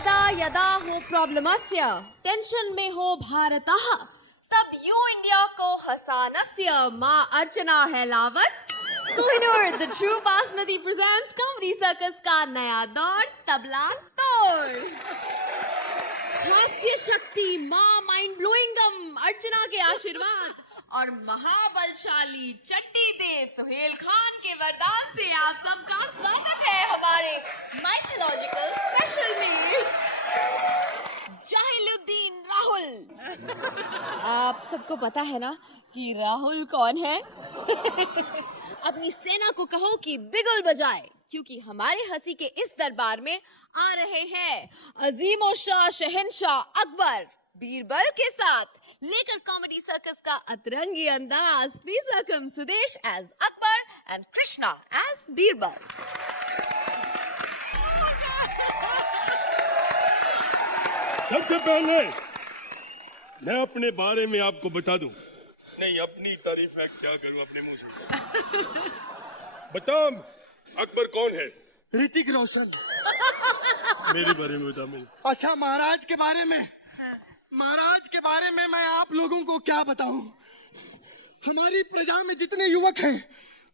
यदा यदा हो प्रॉब्लमस्य टेंशन में हो भारतः तब यू इंडिया को हसानस्य माँ अर्चना है लावत। Kohinoor the true basmati presents comedy circus का नया दौर तबला तोड़। हास्य शक्ति माँ माइंड ब्लोइंगम अर्चना के आशीर्वाद और महाबलशाली चट्टी देव सुहेल खान के वरदान से आप सबका स्वागत है हमारे माइथोलॉजिकल स्पेशल में जाहिलुद्दीन राहुल। आप सबको पता है ना कि राहुल कौन है? अपनी सेना को कहो कि बिगुल बजाए, क्योंकि हमारे हंसी के इस दरबार में आ रहे हैं अजीमोशाह शहंशाह अकबर बीरबल के साथ लेकर कॉमेडी सर्कस का अतरंगी अंदाज। Please welcome Sudesh as Akbar and Krishna as Birbal. सबसे पहले मैं अपने बारे में आपको बता दूं। नहीं, अपनी तारीफ मैं क्या करूं अपने मुंह से। बताओ अकबर कौन है? ऋतिक रोशन। मेरे बारे में बता। मेरे अच्छा, महाराज के बारे में? महाराज के बारे में मैं आप लोगों को क्या बताऊं। हमारी प्रजा में जितने युवक हैं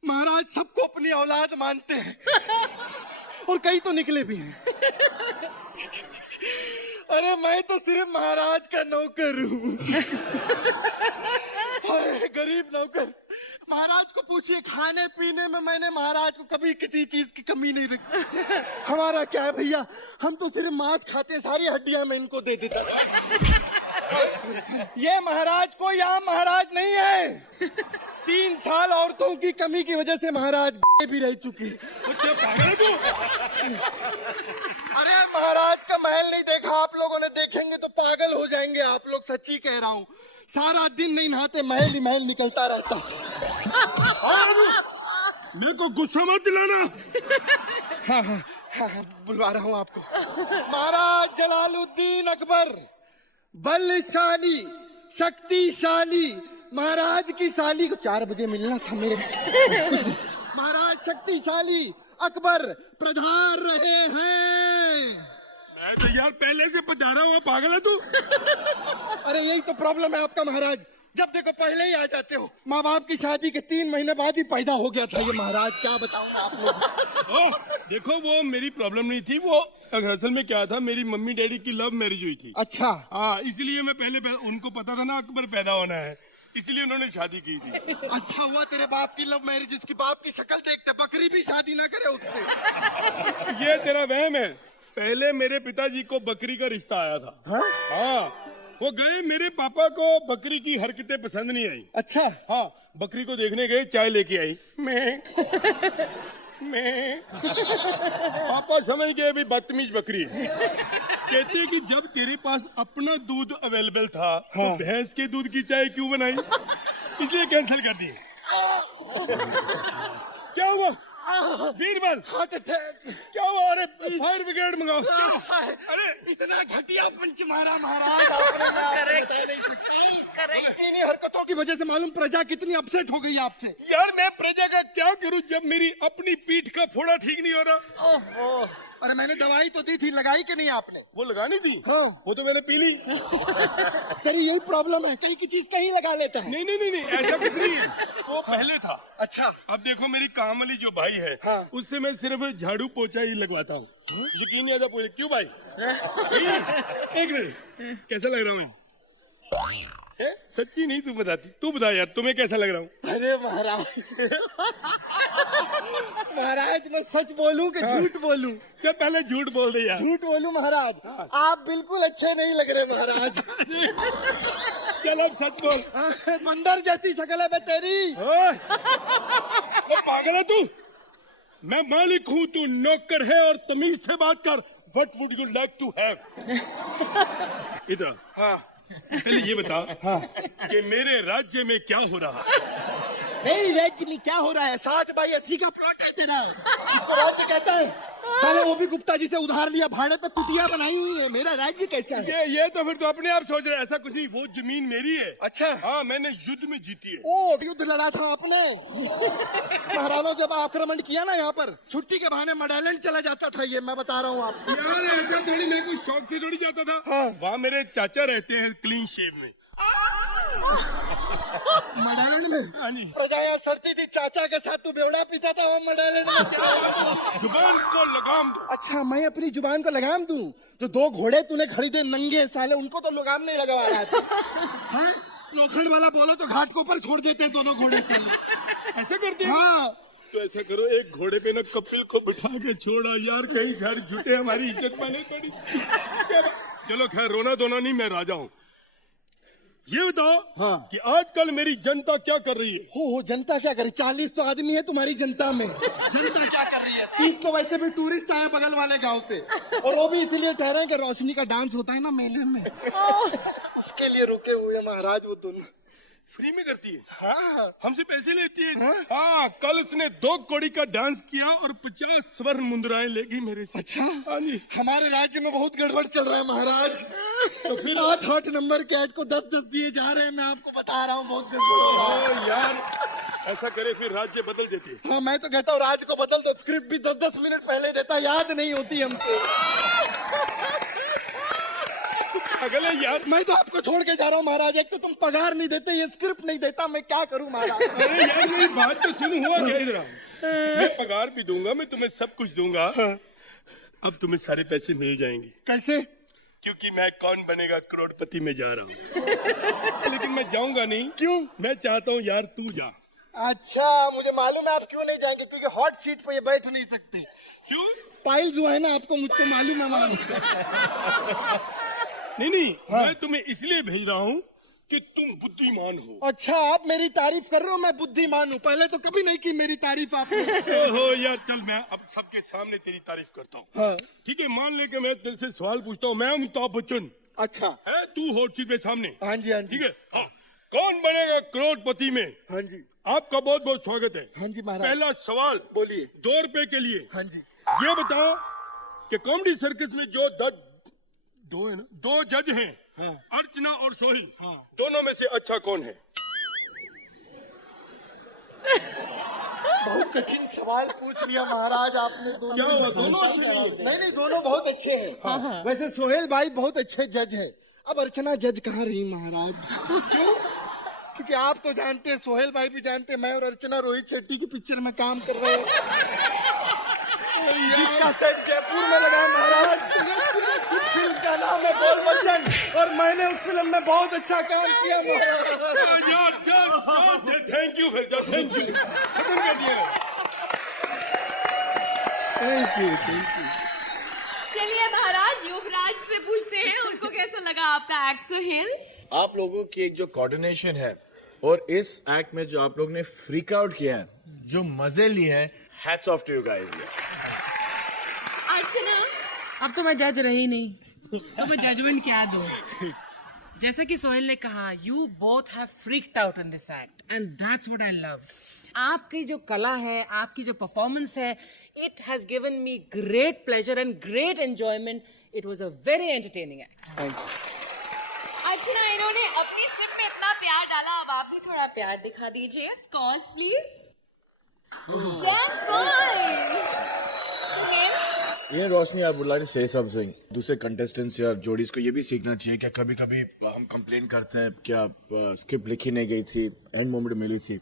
महाराज सबको अपनी औलाद मानते हैं और कई तो निकले भी हैं। अरे मैं तो सिर्फ महाराज का नौकर हूँ। गरीब नौकर। महाराज को पूछिए, खाने पीने में मैंने महाराज को कभी किसी चीज की कमी नहीं रखी। हमारा क्या है भैया, हम तो सिर्फ मांस खाते, सारी हड्डियां मैं इनको दे देता था। ये महाराज कोई आम महाराज नहीं है। 3 साल औरतों की कमी की वजह से महाराज भी रह चुके। अरे महाराज का महल नहीं देखा आप लोगों ने? देखेंगे तो पागल हो जाएंगे आप लोग, सच्ची कह रहा हूँ। सारा दिन नहीं नहाते, महल ही महल निकलता रहता। मेरे को गुस्सा मत दिलाना। हाँ, बुलवा रहा हूँ आपको। महाराज जलालुद्दीन अकबर, बलशाली शक्तिशाली। महाराज की साली को 4 बजे मिलना था मेरे। महाराज शक्तिशाली अकबर पधार रहे हैं। मैं तो यार पहले से पधारा हुआ पागल है तू। अरे यही तो प्रॉब्लम है आपका महाराज, जब देखो पहले ही आ जाते हो। माँ बाप की शादी के 3 महीने बाद ही पैदा हो गया था ये महाराज, क्या बताऊं आप लोग। देखो वो मेरी प्रॉब्लम नहीं थी, वो असल में क्या था, मेरी मम्मी डैडी की लव मैरिज हुई थी। अच्छा। हाँ, इसलिए मैं पहले उनको पता था ना अकबर पैदा होना है, इसलिए उन्होंने शादी की थी। अच्छा हुआ तेरे बाप की लव मैरिज, उसकी बाप की शक्ल देखते बकरी भी शादी ना करे उससे। ये तेरा वहम है। पहले मेरे पिताजी को बकरी का रिश्ता आया था। हाँ, वो गए, मेरे पापा को बकरी की हरकतें पसंद नहीं आई। अच्छा। हाँ, बकरी को देखने गए, चाय लेके आई। मैं पापा समझ गए भी बदतमीज बकरी है। कहते कि जब तेरे पास अपना दूध अवेलेबल था तो भैंस के दूध की चाय क्यों बनाई, इसलिए कैंसिल कर दी। क्या हुआ? Birbal heart attack. क्या हुआ? अरे फायर ब्रिगेड मंगाओ। अरे इतना घटिया पंच मारा महाराज आपने, मैं आपको बता नहीं सकता। इन्हीं हरकतों की वजह से मालूम प्रजा कितनी अपसेट हो गई आपसे। यार मैं प्रजा का क्या करूं जब मेरी अपनी पीठ का फोड़ा ठीक नहीं हो रहा। अरे मैंने दवाई तो दी थी, लगाई कि नहीं आपने? वो लगानी थी। हाँ। वो तो मैंने पी ली। तेरी यही प्रॉब्लम है, कहीं की चीज कहीं लगा लेता है। नहीं, ऐसा कुछ नहीं है, वो पहले था। अच्छा। अब देखो मेरी काम वाली जो भाई है, हाँ। उससे मैं सिर्फ झाड़ू पोछा ही लगवाता हूँ। यकीन नहीं आता, पूछे क्यों भाई? एक मिनट, कैसा लग रहा हूँ मैं? सच्ची नहीं तू बताती, तू बता यार तुम्हें कैसा लग रहा हूँ? अरे महाराज महाराज मैं सच बोलूं कि झूठ बोलूं? क्या पहले झूठ बोल दे यार। झूठ बोलूं महाराज? आप बिल्कुल अच्छे नहीं लग रहे महाराज। चल अब सच बोल। बंदर जैसी शक्ल है बे तेरी। वो पागल है तू? मैं मालिक हूँ, तू नौकर है, और तमीज से बात कर। What would you like to have? इधर। हाँ। पहले ये बता कि मेरे राज्य में क्या हो रहा है? मेरी राज्य में क्या हो रहा है? 60 बाई 80 का प्लॉट है तेरा, इसको राज्य कहता है? साले वो भी गुप्ता जी से उधार लिया, भाड़े पे कुटिया बनाई हुई है। मेरा राज्य कैसा है? ये तो फिर तो अपने आप सोच रहे हैं, ऐसा कुछ नहीं, वो जमीन मेरी है। अच्छा। हाँ, मैंने युद्ध में जीती है। ओ, युद्ध लड़ा था आपने? महाराणा जब आक्रमण किया ना यहाँ पर, छुट्टी के बहाने मडालैंड चला जाता था, ये मैं बता रहा हूँ आपको। यार ऐसा थोड़ी, मेरे को शौक से थोड़ी जाता था। हाँ। वहाँ मेरे चाचा रहते हैं क्लीन शेव में। मडालैंड में? हाँ जी। प्रजाएं सड़ती थी, चाचा के साथ तू बेवड़ा पीता था वहाँ मडालैंड में। जुबान को लगाम दो। अच्छा, मैं अपनी जुबान को लगाम दूं? जो 2 घोड़े तूने खरीदे नंगे साले, उनको तो लगाम नहीं लगवा रहा था। हाँ? लोखंड वाला बोलो तो घाट के ऊपर छोड़ देते हैं दोनों घोड़े से। ऐसा करते हैं? हाँ। तो ऐसा करो, एक घोड़े पे ना कपिल को बिठा के छोड़ा यार, कहीं घर जुटे, हमारी इज्जत माने थोड़ी। चलो खैर, रोना धोना नहीं, मैं राजा हूँ। ये बताओ हाँ। कि आजकल मेरी जनता क्या कर रही है? हो जनता क्या करे? 40 तो आदमी है तुम्हारी जनता में। जनता क्या कर रही है? 30 तो वैसे भी टूरिस्ट आए बगल वाले गांव से, और वो भी इसीलिए ठहरे कि रोशनी का डांस होता है ना मेले में, उसके लिए रुके हुए महाराज वो दोनों। फ्री में करती है? हाँ। हमसे पैसे लेती है? हाँ, कल उसने 2 कौड़ी का डांस किया और 50 स्वर्ण मुद्राएं लेगी मेरे से। अच्छा। हाँ जी। हमारे राज्य में बहुत गड़बड़ चल रहा है महाराज। तो फिर 8 नंबर के ऐड को 10-10 दिए जा रहे हैं, मैं आपको बता रहा हूँ, बहुत गड़बड़ हो रहा है। ओ यार, ऐसा करे फिर राज्य बदल देती है। हाँ, मैं तो कहता हूँ राज्य को बदल दो, स्क्रिप्ट भी 10-10 मिनट पहले देता, याद नहीं होती हमको। अगले यार, मैं तो आपको छोड़ के जा रहा हूँ महाराज। एक तो तुम पगार नहीं देते, ये स्क्रिप्ट नहीं देता, मैं क्या करूँ महाराज? अरे यार मेरी बात तो सुन, हुआ क्या इधर? मैं पगार भी दूंगा, मैं तुम्हें सब कुछ दूंगा। अब तुम्हें सारे पैसे मिल जाएंगे। कैसे? क्योंकि मैं कौन बनेगा करोड़पति में जा रहा हूँ। लेकिन मैं जाऊंगा नहीं। क्यों? मैं चाहता हूँ यार तू जा। अच्छा, मुझे मालूम है आप क्यों नहीं जाएंगे, क्योंकि हॉट सीट पे ये बैठ नहीं सकते। क्यों? पाइल जो है ना आपको, मुझको मालूम है महाराज। नहीं, मैं तुम्हें इसलिए भेज रहा हूँ कि तुम बुद्धिमान हो। अच्छा, आप मेरी तारीफ कर रहे हो, मैं बुद्धिमान हूँ? पहले तो कभी नहीं की मेरी तारीफ आपने। ओहो यार, चल मैं अब सबके सामने तेरी तारीफ करता हूँ। हाँ। ठीक है, मान ले कि मैं दिल से सवाल पूछता हूँ। मैं अमिताभ बच्चन अच्छा है, तू हॉट सीट पे सामने। हाँ जी, हाँ जी। ठीक है। हाँ, कौन बनेगा करोड़पति में? हाँ जी, आपका बहुत बहुत स्वागत है। हाँ जी महाराज। पहला सवाल, बोलिए। 2 रुपए के लिए। हाँ जी। ये बताओ कि कॉमेडी सर्कस में जो 2 जज हैं, हाँ। अर्चना और सोही, हाँ। दोनों में से अच्छा कौन है? बहुत कठिन सवाल पूछ लिया महाराज आपने। दोनों क्या हुआ? दोनों अच्छे नहीं है? नहीं, दोनों बहुत अच्छे हैं। हाँ। वैसे सोहेल भाई बहुत अच्छे जज है। अब अर्चना जज कहाँ रही महाराज? क्यों? क्योंकि आप तो जानते हैं, सोहेल भाई भी जानते हैं, मैं और अर्चना रोहित शेट्टी की पिक्चर में काम कर रहे हैं, जिसका सेट जयपुर में लगा है महाराज। फिल्म का नाम है बोल बच्चन, और मैंने उस फिल्म में बहुत अच्छा काम किया महाराज। यार थैंक यू, फिर थैंक यू, खत्म कर दिया। Thank you. चलिए महाराज, युवराज से पूछते हैं उनको कैसा लगा आपका एक्ट सोहेल। आप लोगों की एक जो कोऑर्डिनेशन है और इस एक्ट में जो आप लोग ने फ्रीक आउट किया है, जो मजे लिए हैं, hats off to you guys. Archana, अब तो मैं जज रही नहीं, तो मैं जजमेंट क्या दूं? जैसा कि सोहेल ने कहा, you both have freaked out in this act and that's what I love. आपकी जो कला है, आपकी जो परफॉर्मेंस है, it has given me great pleasure and great enjoyment. It was a very entertaining act. Archana, इन्होंने अपनी स्क्रिप्ट में इतना प्यार डाला, अब आप भी थोड़ा प्यार दिखा दीजिए। Scores please. ये Roshni, I would like to say something. दूसरे कंटेस्टेंट्स या जोड़ीज को ये भी सीखना चाहिए कि कभी कभी हम कंप्लेन करते हैं क्या स्क्रिप्ट लिखी नहीं गई थी, एंड मोमेंट मिली थी,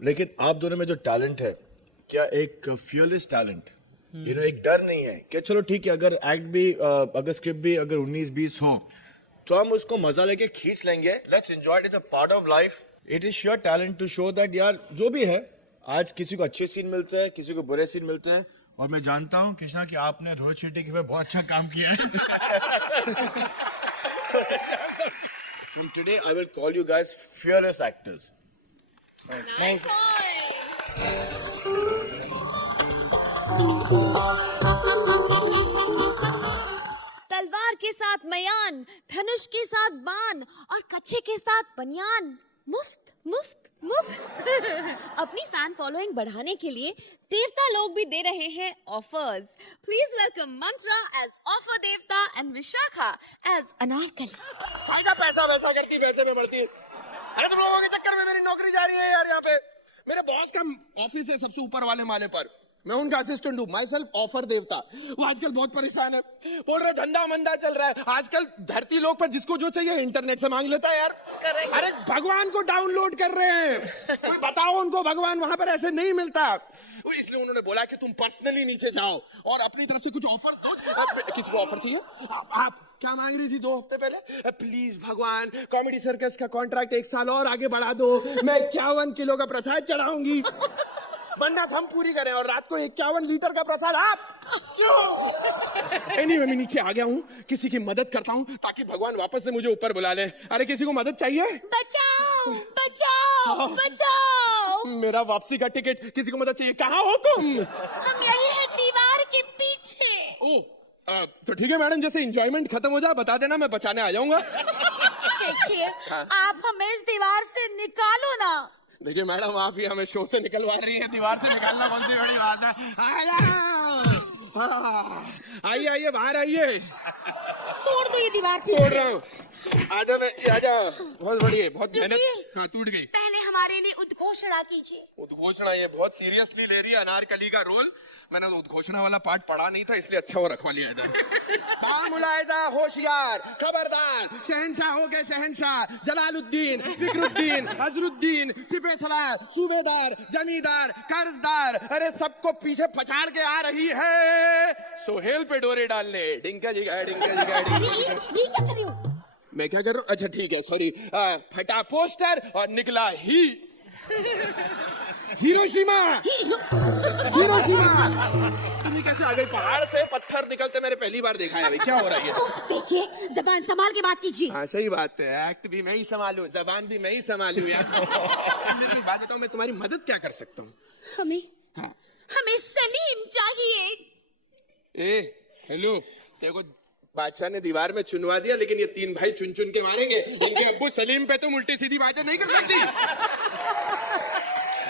लेकिन आप दोनों में जो टैलेंट है, क्या एक फियरलेस टैलेंट, एक डर नहीं है कि चलो ठीक है, अगर एक्ट भी अगर स्क्रिप्ट भी अगर 19-20 हो तो हम उसको मजा लेके खींच लेंगे। Let's enjoy it, it's a part of life. It is your talent to show that यार जो भी है, आज किसी को अच्छे सीन मिलते हैं, किसी को बुरे सीन मिलते हैं, और मैं जानता हूँ कृष्णा कि आपने रोहित शेट्टी के लिए बहुत अच्छा काम किया है। From today I will call you guys fearless actors. Thank you. तलवार के साथ मयान, धनुष के साथ बाण और कच्छे के साथ बनियान। मुफ्त मुफ्त मुफ्त। अपनी फैन फॉलोइंग बढ़ाने के लिए देवता लोग भी दे रहे हैं offers. Please welcome Mantra as offer देवता एंड विशाखा एज अनारकली। फायदा पैसा वैसा करती पैसे में बढ़ती है। अरे तुम लोगों के चक्कर में मेरी नौकरी जा रही है यार। यहाँ पे मेरे बॉस का ऑफिस है सबसे ऊपर वाले माले पर, मैं उनका असिस्टेंट हूँ, माई सेल्फ ऑफर देवता। वो आजकल बहुत परेशान है, बोल रहे धंधा मंदा चल रहा है आजकल। धरती लोग पर जिसको जो चाहिए इंटरनेट से मांग लेता है यार। अरे भगवान को डाउनलोड कर रहे हैं, कोई बताओ उनको भगवान वहां पर ऐसे नहीं मिलता। वो इसलिए उन्होंने बोला कि तुम पर्सनली नीचे जाओ और अपनी तरफ से कुछ ऑफर्स दो। किसी को ऑफर चाहिए? आप क्या मांग रही थी 2 हफ्ते पहले? प्लीज भगवान कॉमेडी सर्कस का कॉन्ट्रैक्ट 1 साल और आगे बढ़ा दो, मैं 51 किलो का प्रसाद चढ़ाऊंगी। मन्नत हम पूरी करें और रात को 51 लीटर का प्रसाद आप क्यों? एनीवे मैं नीचे आ गया हूँ, किसी की मदद करता हूँ ताकि भगवान वापस से मुझे ऊपर बुला ले। अरे किसी को मदद चाहिए? बचाओ बचाओ बचाओ। मेरा वापसी का टिकट, किसी को मदद चाहिए? कहाँ हो तुम? हम यही है दीवार के पीछे। तो ठीक है मैडम, जैसे एंजॉयमेंट खत्म हो जाए बता देना, मैं बचाने आ जाऊंगा। देखिए आप हमें इस दीवार से निकालो ना। देखिए मैडम, आप ही हमें शो से निकलवा रही है, दीवार से निकालना कौन सी बड़ी बात है। आइए आइए बाहर आइए। तोड़ दो ये दीवार। तोड़ रहा हूँ, आजा मैं, आजा। बहुत बढ़िया, बहुत मेहनत। हाँ टूट गई। पहले हमारे लिए उद्घोषणा कीजिए। उद्घोषणा? ये बहुत सीरियसली ले रही है अनारकली का रोल। मैंने उद्घोषणा वाला पार्ट पढ़ा नहीं था इसलिए अच्छा वो रखवा लिया इधर। बामुलाइजा होशियार खबरदार, शहंशाह हो गए शहंशाह, जलालुद्दीन फिक्रुद्दीन अजरुद्दीन सिपह सलार सूबेदार जमींदार कर्जदार, अरे सबको पीछे पछाड़ के आ रही है सोहेल पे डोरे डालने। डिंका जिगा डिंका जिगा डिंका। ये क्या कर रहे हो? मैं क्या कर रहा हूँ? अच्छा ठीक है सॉरी। फटा पोस्टर और निकला ही हिरोशिमा। हिरोशिमा। तुम कैसे आ गई? पहाड़ से पत्थर निकलते मैंने पहली बार देखा है। अभी क्या हो रहा है? देखिए जबान संभाल के बात कीजिए। हाँ सही बात है, एक्ट भी मैं ही संभालूं, जबान भी मैं ही संभालूं यार। मेरी बात बताओ, मैं तुम्हारी मदद क्या कर सकता हूँ? हमें हाँ। हमें सलीम चाहिए। ए हेलो, तेरे को बादशाह ने दीवार में चुनवा दिया, लेकिन ये 3 भाई चुन चुन के मारेंगे। इनके अब्बू सलीम पे तुम उल्टी सीधी बातें नहीं कर सकती।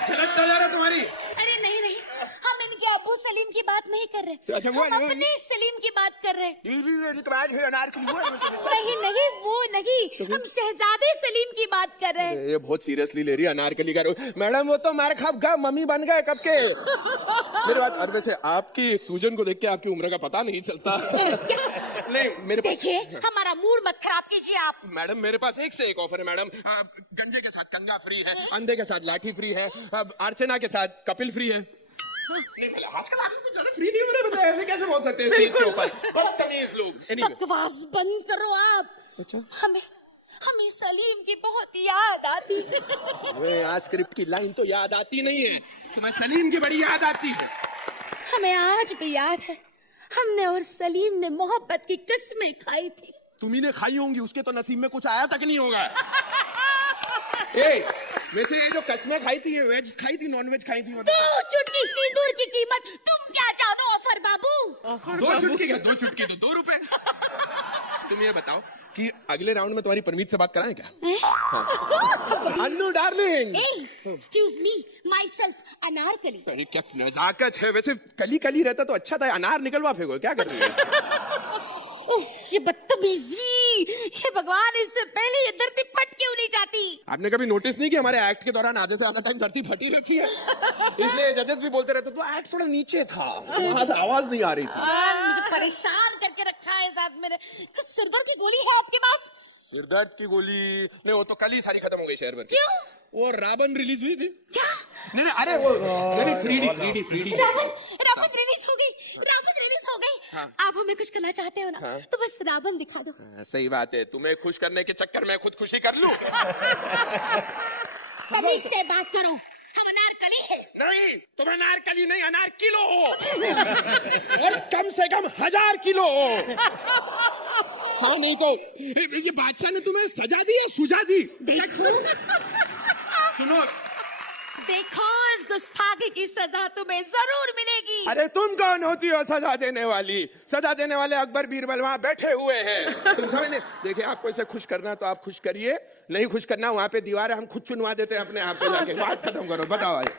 गलत तो जा रहा तुम्हारी। अरे नहीं नहीं, हम इनके अब्बू सलीम की बात नहीं कर रहे। अच्छा, वो हम अपने सलीम की बात कर रहे। नहीं नहीं वो नहीं, हम शहजादे सलीम की बात कर रहे हैं। ये बहुत सीरियसली ले रही है अनारकली का रोल। मैडम वो तो मार खाब गा मम्मी बन गए कब के। मेरी बात, और वैसे आपकी सूजन को देख के आपकी उम्र का पता नहीं चलता। नहीं मेरे पास, देखिए हमारा मूड मत खराब कीजिए आप। मैडम मेरे पास एक से एक ऑफर है मैडम। गंजे के साथ कंगा फ्री है, अंधे के साथ लाठी फ्री है, अब अर्चना के साथ कपिल फ्री है। नहीं मतलब आजकल आदमी कुछ ज्यादा फ्री नहीं हो रहे, बताए ऐसे कैसे बोल सकते हैं स्टेज के ऊपर? बदतमीज लोग। Anyway, बकवास बंद करो आप। अच्छा हमें सलीम की बहुत याद आती है। तुम्हें आज स्क्रिप्ट की लाइन तो याद आती नहीं है, तुम्हें सलीम की बड़ी याद आती है। हमें आज भी याद है, हमने और सलीम ने मोहब्बत की किस्में खाई थी। तुम्ही ने खाई होंगी, उसके तो नसीब में कुछ आया तक नहीं होगा। ए, वैसे ये जो कस्में खाई थी, ये वेज खाई थी नॉन वेज खाई थी? 2 चुटकी सिंदूर की कीमत तुम क्या जानो ऑफर बाबू। 2 चुटकी क्या? 2 चुटकी तो 2 रुपए। तुम ये बताओ कि अगले राउंड में तुम्हारी परमीत से बात कराएं क्या? हाँ। Annu darling. Excuse me, my self Anarkali. अरे क्या नजाकत है, वैसे कली कली रहता तो अच्छा था, अनार निकलवा फेंको, क्या कर रही है? ये बदतमीजी, हे भगवान, इससे पहले ये धरती फट क्यों नहीं जाती? आपने कभी नोटिस नहीं किया हमारे एक्ट के दौरान आधे से ज्यादा टाइम धरती फटी रहती है? इसलिए जजेस भी बोलते रहते तो एक्ट थोड़ा नीचे था, वहां से आवाज नहीं आ रही थी। मुझे परेशान करके रखा है साथ मेरे। कुछ सिरदर्द की गोली है आपके पास? सिरदर्द की गोली नहीं, वो तो कल ही सारी खत्म हो गई शहर भर की। क्यों? वो रावण रिलीज हुई थी। क्या? नहीं अरे वो नहीं 3D। रावण रिलीज हो गई। रावण रिलीज हो गई। हाँ। आप हमें कुछ करना चाहते हो ना? हाँ। तो बस रावण दिखा दो। सही बात है, तुम्हें खुश करने के चक्कर में खुद खुशी कर लूं। तमीज से बात करो, हम अनारकली है। नहीं, तुम अनारकली नहीं अनार किलो हो। और कम से कम 1000 किलो हो। हाँ नहीं तो ये बादशाह ने तुम्हें सजा दी या सुजा दी? देखो सुनो, देखो, इस गुस्ताखी की सजा तुम्हें जरूर मिलेगी। अरे तुम कौन होती हो सजा देने वाली? सजा देने वाले अकबर बीरबल वहाँ बैठे हुए हैं। तुम समझ नहीं? देखिए, आपको इसे खुश करना तो आप खुश करिए, नहीं खुश करना वहाँ पे दीवार है, हम खुद चुनवा देते हैं अपने आप को जाके। बात खत्म करो, बताओ भाई।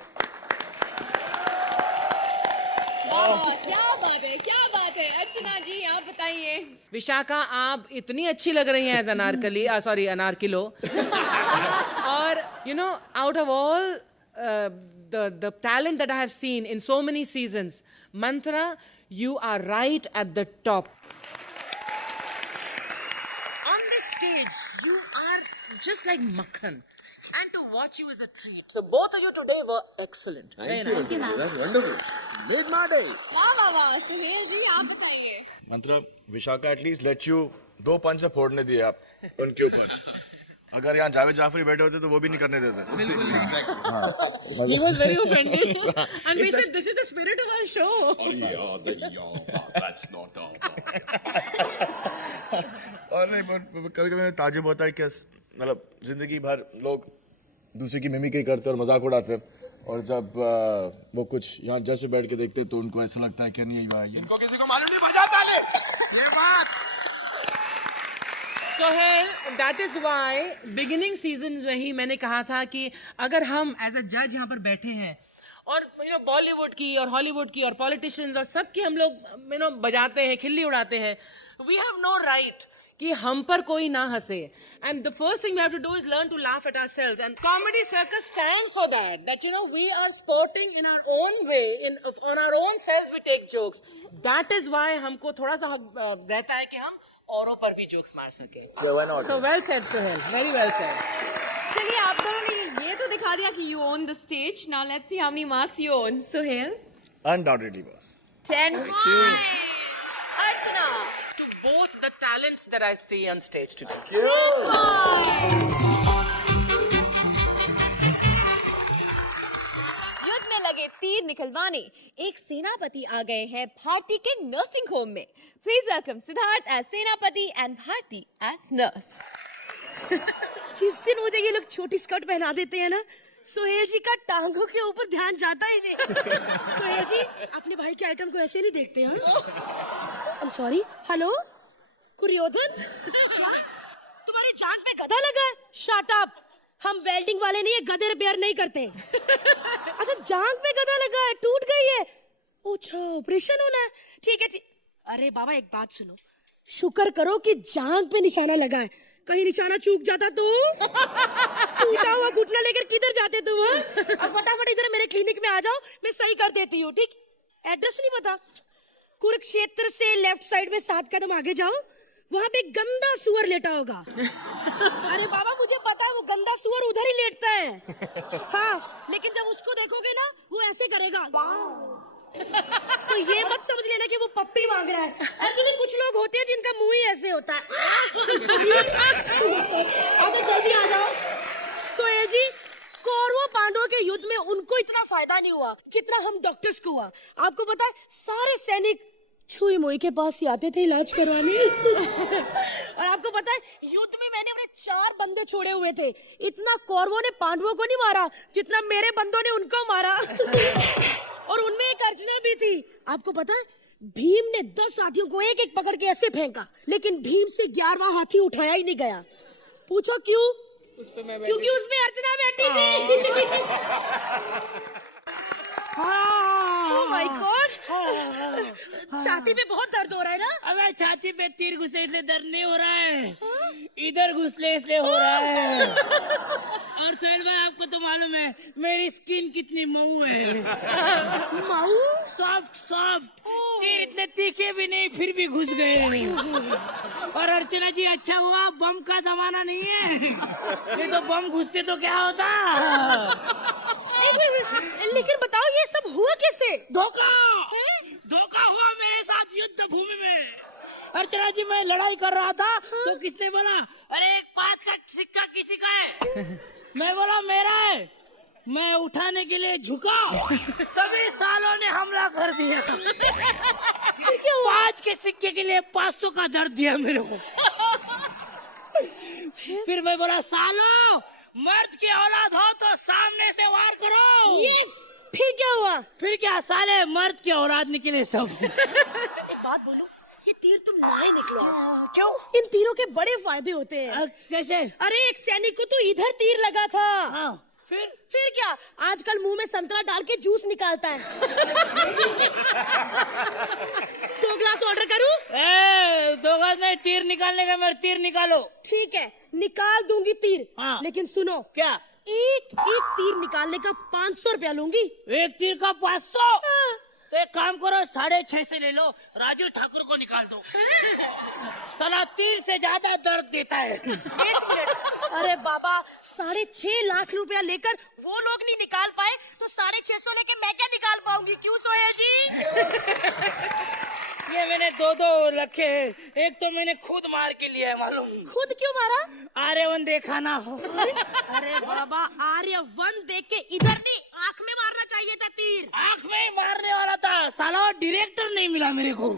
क्या बात है अर्चना जी, आप बताइए। विशाखा, आप इतनी अच्छी लग रही हैं एज अनारकली, सॉरी अनारकिलो। और you know, out of all the talent that I have seen in so many seasons, Mantra, you are right at the top. On this stage, you are just like Makhan. And to watch you is a treat. So both of you today were excellent. Very nice. That's wonderful. Made my day. वाह, सुहेल जी आप बताइए। मंत्रा, Vishakha at least let you 2 पंच फोड़ने दिए आप उनके ऊपर। अगर यहाँ जावेद जाफरी बैठे होते तो वो भी नहीं करने देते। He was very offended. And we said, this is the spirit of our show. That's not all. और नहीं, कभी कभी ताजुब होता है कि मतलब जिंदगी भर लोग दूसरे की मिमिक्री करते और मजाक उड़ाते हैं, और जब वो कुछ यहाँ जज पे बैठ के देखते तो उनको ऐसा लगता है कि नहीं भाई, इनको किसी को मालूम नहीं, बजाता ले ये बात। Sohail, that is why beginning season में ही मैंने कहा था कि अगर हम एज अ जज यहाँ पर बैठे हैं और बॉलीवुड की और हॉलीवुड की और पॉलिटिशियंस और सब की हम लोग बजाते हैं, खिल्ली उड़ाते हैं, वी हैव नो राइट कि हम पर कोई ना हंसे। And the first thing we have to do is learn to laugh at ourselves, and comedy circus stands for that we are sporting in our own way, on our own selves we take jokes. That is why हमको थोड़ा सा हक रहता है कि हम औरों पर भी जोक्स मार सके। So well said Sohail, very well said. चलिए, आप दोनों ने ये तो दिखा दिया कि you own the stage. Now let's see how many marks you own. Sohail? Undoubtedly boss. 10 points. Archana? To both the talents that I see on stage today. 10 points. युद्ध में लगे तीर निकलवाने एक सेनापति आ गए हैं भारती के नर्सिंग होम में। Please welcome Siddharth as सेनापति and Bharti as nurse. जिस दिन मुझे ये लोग छोटी स्कर्ट पहना देते हैं ना, सोहेल जी का टांगों के ऊपर ध्यान जाता ही नहीं। सोहेल जी अपने भाई के आइटम को ऐसे नहीं देखते हैं। I am sorry. हेलो कुरियोधन, क्या तुम्हारी जांग पे गधा लगा है? शट अप, हम वेल्डिंग वाले नहीं है, गधे रिपेयर नहीं करते। अच्छा, जांग पे गधा लगा है, टूट गई है? अच्छा, ऑपरेशन होना है, ठीक है ठीक। अरे बाबा एक बात सुनो, शुक्र करो कि जांग पे निशाना लगा है, कहीं निशाना चूक जाता तो टूटा हुआ घुटना लेकर किधर जाते तुम? अब फटाफट इधर मेरे क्लिनिक में आ जाओ, मैं सही कर देती हूँ, ठीक? एड्रेस नहीं पता? कुरुक्षेत्र से लेफ्ट साइड में 7 कदम आगे जाओ, वहां पे गंदा सुअर लेटा होगा। अरे बाबा मुझे पता है, वो गंदा सुअर उधर ही लेटता है। हाँ, लेकिन जब उसको देखोगे ना, वो ऐसे करेगा। तो ये मत समझ लेना कि वो पप्पी मांग रहा है। एक्चुअली कुछ लोग होते हैं जिनका मुंह ही ऐसे होता है। अच्छा जल्दी आ जाओ। सोहेल जी, कौरवों पांडवों के युद्ध में उनको इतना फायदा नहीं हुआ जितना हम डॉक्टर्स को हुआ। आपको पता है, सारे सैनिक छुई मुई के पास ही आते थे इलाज करवाने। और आपको पता है, युद्ध में मैंने अपने 4 बंदे छोड़े हुए थे। इतना कौरवों ने पांडवों को नहीं मारा जितना मेरे बंदों ने उनको मारा। और उनमें एक अर्चना भी थी। आपको पता है, भीम ने 10 हाथियों को एक एक पकड़ के ऐसे फेंका, लेकिन भीम से 11वां हाथी उठाया ही नहीं गया। पूछो क्यों? क्योंकि उसमें अर्चना बैठी थी। ओह माय गॉड, छाती पे बहुत दर्द हो रहा है ना? अबे छाती पे तीर घुसे इसलिए दर्द नहीं हो रहा है, इधर घुसले इसलिए हो रहा है। और सोहेल भाई, आपको तो मालूम है मेरी स्किन कितनी मऊ है। माऊ? सॉफ्ट सॉफ्ट, तीर इतने तीखे भी नहीं फिर भी घुस गए। और अर्चना जी, अच्छा हुआ बम का जमाना नहीं है, नहीं तो बम घुसते तो क्या होता। लेकिन बताओ ये सब हुआ कैसे? धोखा धोखा हुआ मेरे साथ युद्ध भूमि में। अर्चना जी, मैं लड़ाई कर रहा था तो किसने बोला, अरे एक बात का सिक्का किसी का है? मैं बोला मेरा है। मैं उठाने के लिए झुका, तभी सालों ने हमला कर दिया। 5 के सिक्के के लिए 500 का दर्द दिया मेरे को। फिर मैं बोला, सालों मर्द की औलाद हो तो सामने से वार करो। यस, फिर क्या हुआ? फिर क्या साले मर्द की औलाद निकले सब। एक बात बोलूं, ये तीर तुम नए निकलो। क्यों? इन तीरों के बड़े फायदे होते हैं। कैसे? अरे एक सैनिक को तो इधर तीर लगा था। हाँ, फिर क्या, आजकल मुंह में संतरा डाल के जूस निकालता है। 2 ग्लास ऑर्डर करूं? 2 ग्लास नहीं, तीर निकालने का मेरे तीर निकालो। ठीक है, निकाल दूंगी तीर। हाँ। लेकिन सुनो, क्या? एक तीर निकालने का 500 रुपया लूंगी। एक तीर का 500? हाँ। तो एक काम करो, 650 से ले लो, राजू ठाकुर को निकाल दो। साला तीर से ज्यादा दर्द देता है। 1 मिनट, अरे बाबा 6.5 लाख रुपया लेकर वो लोग नहीं निकाल पाए तो 650 लेके मैं क्या निकाल पाऊंगी? क्यों सोहेल जी? ये मैंने 2 रखे हैं, एक तो मैंने खुद मार के लिया है, मालूम? खुद क्यों मारा? आर्यवन देखा ना हो। अरे बाबा, आर्यवन देख के इधर नहीं, आंख में मारना चाहिए था तीर। आंख में ही मारने वाला था, साला डायरेक्टर नहीं मिला मेरे को।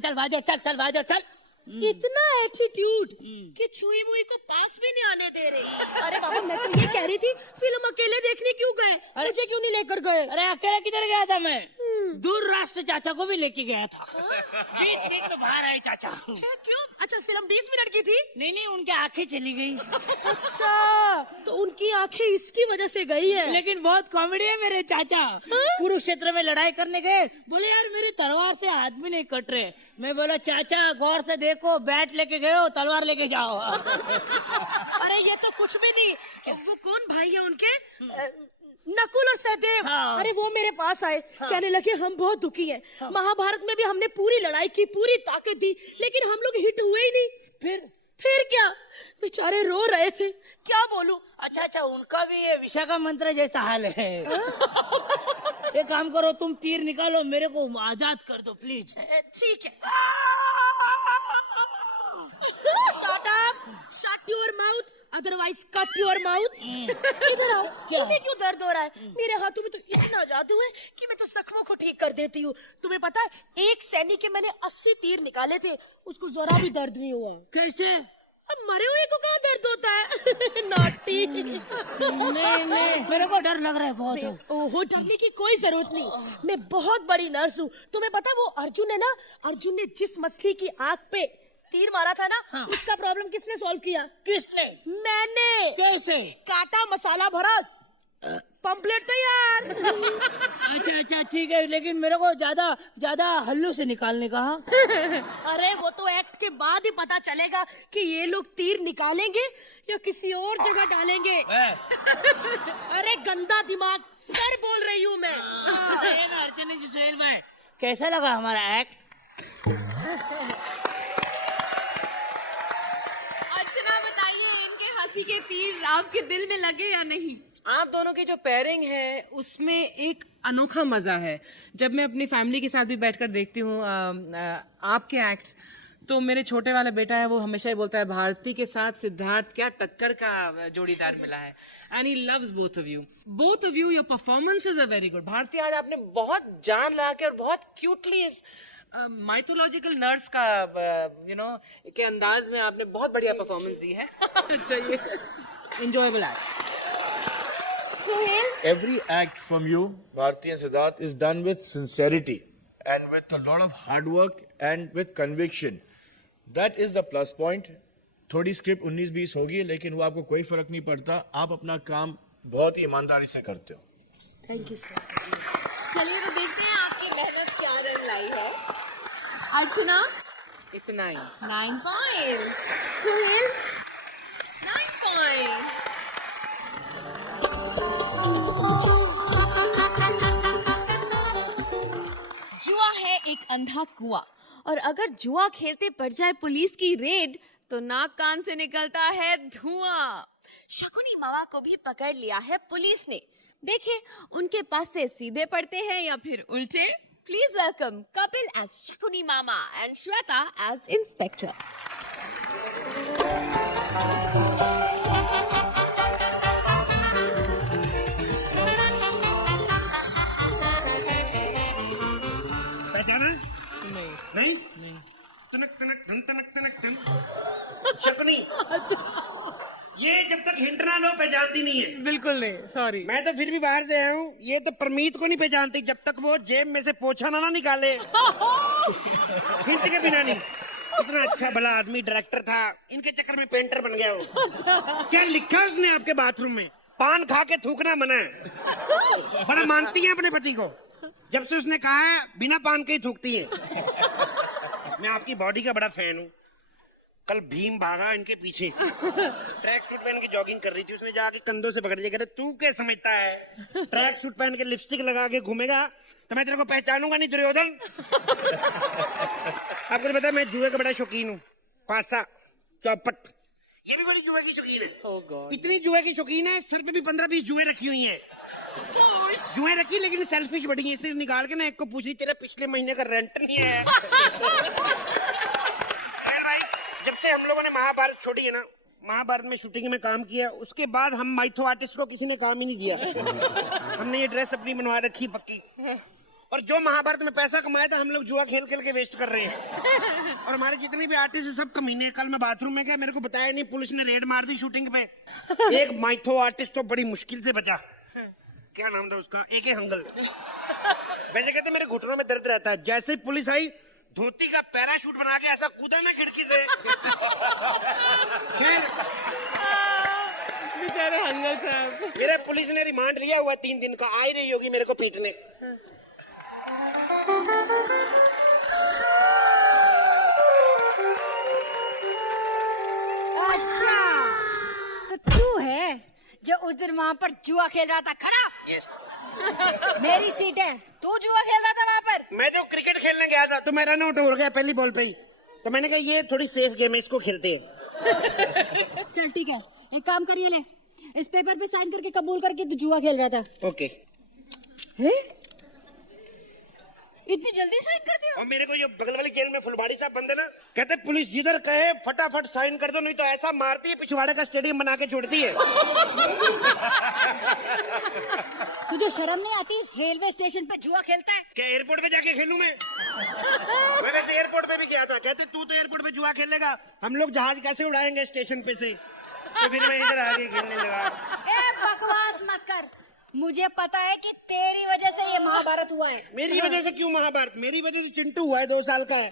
चल बाजो, चल बाजो, चल। इतना एटीट्यूड कि छुई मुई को पास भी नहीं आने दे रही। अरे बाबा, मैं तो ये कह रही थी, फिल्म अकेले देखने क्यों गए? मुझे क्यों नहीं लेकर गए? अरे अकेले किधर गया था मैं? दूर राष्ट्र चाचा को भी लेके गया था। 20 मिनट में बाहर आए चाचा। क्यों? अच्छा, फिल्म 20 मिनट की थी? नहीं, उनकी आंखें चली गई। अच्छा, तो उनकी आंखें इसकी वजह से गई है। लेकिन बहुत कॉमेडी है मेरे चाचा। कुरुक्षेत्र में लड़ाई करने गए, बोले यार मेरी तलवार से हाथ भी नहीं कट रहे। मैं बोला चाचा गौर से देखो, बैट लेके गए हो, तलवार लेके जाओ। अरे ये तो कुछ भी नहीं। वो कौन भाई है उनके? नकुल और सहदेव। हाँ। अरे वो मेरे पास आए, कहने लगे हम बहुत दुखी हैं। महाभारत में भी हमने पूरी लड़ाई की, पूरी ताकत दी, लेकिन हम लोग हिट हुए ही नहीं। फिर क्या, बेचारे रो रहे थे। क्या बोलूं? अच्छा, उनका भी ये विशाखा मंत्र जैसा हाल है। एक काम करो, तुम तीर निकालो, मेरे को आजाद कर दो प्लीज। ठीक है। Shut up, shut your mouth, otherwise cut your mouth. इधर आओ। तुम्हें क्यों दर्द हो रहा है? मेरे हाथों में तो इतना जादू है कि मैं तो जख्मों को ठीक कर देती हूँ। तुम्हें पता है, एक सैनिक के मैंने 80 तीर निकाले थे, उसको जरा भी दर्द नहीं हुआ। कैसे? अब मरे हुए को कहाँ दर्द होता है? नॉटी। नहीं, मेरे को डर लग रहा है बहुत। ओहो, डरने की कोई जरूरत नहीं, मैं बहुत बड़ी नर्स हूँ। तुम्हें पता है, वो अर्जुन ने जिस मछली की आंख पे तीर मारा था ना, हाँ। उसका प्रॉब्लम किसने सॉल्व किया? किसने? मैंने। कैसे? काटा मसाला भरा पंपलेट तैयार। अच्छा, ठीक है, लेकिन मेरे को ज्यादा हल्लू से निकालने का। अरे वो तो एक्ट के बाद ही पता चलेगा कि ये लोग तीर निकालेंगे या किसी और जगह डालेंगे। अरे गंदा दिमाग, सर बोल रही हूँ मैं। अर्चना जी, सोहेल भाई, कैसा लगा हमारा एक्ट? अर्चना बताइए, इनके हंसी के तीर आपके दिल में लगे या नहीं? आप दोनों की जो पेयरिंग है उसमें एक अनोखा मजा है। जब मैं अपनी फैमिली के साथ भी बैठकर देखती हूँ आपके एक्ट्स, तो मेरे छोटे वाला बेटा है, वो हमेशा ही बोलता है भारती के साथ सिद्धार्थ क्या टक्कर का जोड़ीदार मिला है। And he loves both of you. Your performances are very good. Bharti, आज आपने बहुत जान लगा के और बहुत क्यूटली इस माइथोलॉजिकल नर्स का के अंदाज में आपने बहुत बढ़िया परफॉर्मेंस दी है। चाहिए enjoyable act. Sohail, Every act from you, Bharti and Siddharth, is done with sincerity and with a lot of hard work and with conviction. That is the plus point. थोड़ी स्क्रिप्ट 19-20 होगी, लेकिन वो आपको कोई फर्क नहीं पड़ता। आप अपना काम बहुत ही ईमानदारी से करते हो। Thank you sir. चलिए तो देखते हैं आपकी मेहनत क्या रंग लाई है। अर्चना, इट्स 9 points. सोहेल, 9 points. जुआ है एक अंधा कुआं, और अगर जुआ खेलते पड़ जाए पुलिस की रेड तो नाक कान से निकलता है धुआं। शकुनी मामा को भी पकड़ लिया है पुलिस ने। देखे उनके पास से सीधे पड़ते हैं या फिर उल्टे। Please welcome Kapil as Shakuni Mama and Shweta as inspector. नहीं? तनक तनक धन तनक तनक धन। शकुनी, पहचानती नहीं है। बिल्कुल नहीं, सॉरी। मैं तो फिर भी बाहर से आया हूँ, ये तो परमीत को नहीं पहचानती जब तक वो जेब में से पोछा ना निकाले। हिंट के बिना नहीं। इतना अच्छा भला आदमी डायरेक्टर था, इनके चक्कर में पेंटर बन गया वो। क्या लिखा है उसने आपके बाथरूम में? पान खा के थूकना मना है। बड़ा मानती है अपने पति को, जब से उसने कहा है बिना पान के ही थूकती है। मैं आपकी बॉडी का बड़ा फैन हूँ। कल भीम भागा इनके पीछे, ट्रैक सूट पहन के जॉगिंग कर रही थी, उसने जाके कंधों से पकड़ लिया, कह रहे तू क्या समझता है, ट्रैक सूट पहन के लिपस्टिक लगा के घूमेगा तो मैं तेरे को पहचानूंगा नहीं दुर्योधन। आपको पता है मैं जुए का बड़ा शौकीन हूँ, पासा चौपट, ये भी बड़ी जुए की शौकीन है। इतनी जुए की शौकीन है, सर पे भी 15-20 जुए रखी हुई है। जुए रखी लेकिन सेल्फिश बड़ी है, इसे निकाल के ना एक को पूछ रही तेरे पिछले महीने का रेंट नहीं है। जब से हम लोगों ने महाभारत छोड़ी है ना, महाभारत में शूटिंग में काम किया, उसके बाद हम माइथो आर्टिस्ट को किसी ने काम ही नहीं दिया। हमने ये ड्रेस अपनी बनवा रखी पक्की, और जो महाभारत में पैसा कमाया था हम लोग जुआ खेल खेल के वेस्ट कर रहे हैं। और हमारे जितने भी आर्टिस्ट हैं सब कमीने। कल मैं बाथरूम में गया, मेरे को बताया नहीं, पुलिस ने रेड मार दी शूटिंग पे। एक माइथो आर्टिस्ट तो बड़ी मुश्किल से बचा। क्या नाम था उसका? एके हंगल। वैसे कहते मेरे घुटनों में दर्द रहता है, जैसे ही पुलिस आई धोती का पैराशूट बना के ऐसा कूदा ना खिड़की से। खैर बेचारे हंगल साहब। मेरे पुलिस ने रिमांड लिया हुआ 3 दिन का, आ ही रही होगी मेरे को पीटने। अच्छा, तो तू है जो उस दिन वहाँ पर जुआ खेल रहा था खड़ा? यस। मेरी सीट है, तू जुआ खेल रहा था वहाँ पर। मैं जो क्रिकेट खेलने गया था तो मैं रन आउट हो गया पहली बॉल पे ही, तो मैंने कहा ये थोड़ी सेफ गेम है, इसको खेलते हैं। चल ठीक है, एक काम करिए, ले इस पेपर पे साइन करके कबूल करके तू जुआ खेल रहा था। ओके। हैं? इतनी जल्दी साइन कर दिया? और मेरे को ये बगल वाली जेल में फुलबाड़ी साहब बंद है ना, कहते पुलिस जिधर कहे फटाफट साइन कर दो, नहीं तो ऐसा मारती है पिछवाड़े का स्टेडियम बना के छोड़ती है। तुझे शर्म नहीं आती? रेलवे स्टेशन पे जुआ खेलता है? क्या एयरपोर्ट पे जाके खेलूं मैं? मैं वैसे एयरपोर्ट पे भी गया था, कहते तू तो एयरपोर्ट पे जुआ खेलेगा, हम लोग जहाज कैसे उड़ाएंगे स्टेशन पे से? तो फिर मैं इधर आके खेलने लगा। ए बकवास मत कर, मुझे पता है कि तेरी वजह से ये महाभारत हुआ है। मेरी वजह से क्यों महाभारत? मेरी वजह से चिंटू हुआ है, 2 साल का है।